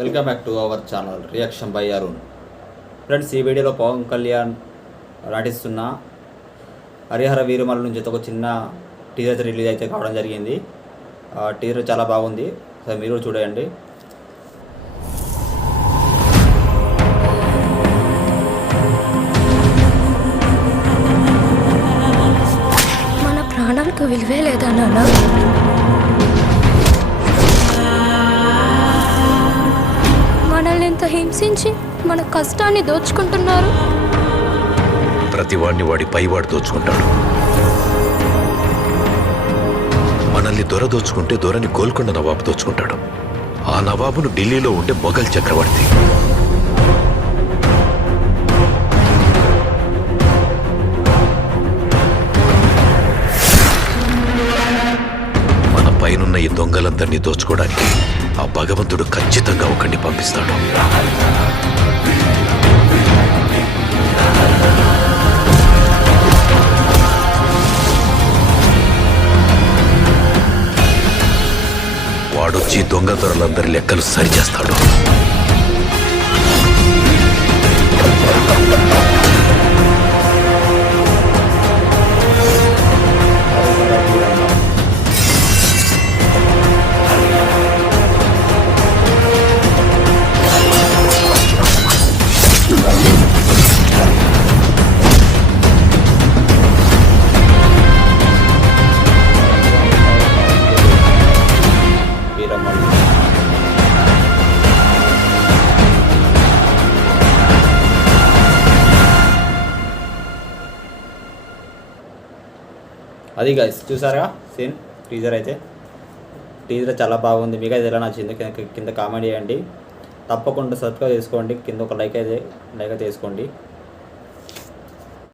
Welcome back to our channel reaction by Arun. Friends, ఈ వీడియోలో పవన్ కళ్యాణ్ నటిస్తున్న హరిహర వీరమల్లు నుంచి ఒక చిన్న టీజర్ రిలీజ్ అయితే కావడం జరిగింది. ఆ టీజర్ చాలా బాగుంది, సో మీరు చూడండి. మన ప్రాణాలకు విలువే లేదా నాన్న? మనల్ని ఎంత హింసించి మన కష్టాన్ని దోచుకుంటున్నారు. ప్రతివాడిని వాడి పైవాడు దోచుకుంటాడు. మనల్ని దొర దోచుకుంటే దొరని గోల్కొండ నవాబు దోచుకుంటాడు. ఆ నవాబును ఢిల్లీలో ఉండే మొఘల్ చక్రవర్తి. మన పైనున్న ఈ దొంగలందరినీ దోచుకోవడానికి ఆ భగవంతుడు ఖచ్చితంగా ఒకరిని పంపిస్తాడు. వాడొచ్చి దొంగ దొరలందరి లెక్కలు సరిచేస్తాడు. అది గైస్, చూసారా సీన్ టీజర్ అయితే. టీజర్ చాలా బాగుంది. మీకు అయితే ఎలా నచ్చింది కింద కామెంట్ చేయండి. తప్పకుండా సబ్స్క్రైబ్ చేసుకోండి. కింద ఒక లైక్ అయితే వేసుకోండి.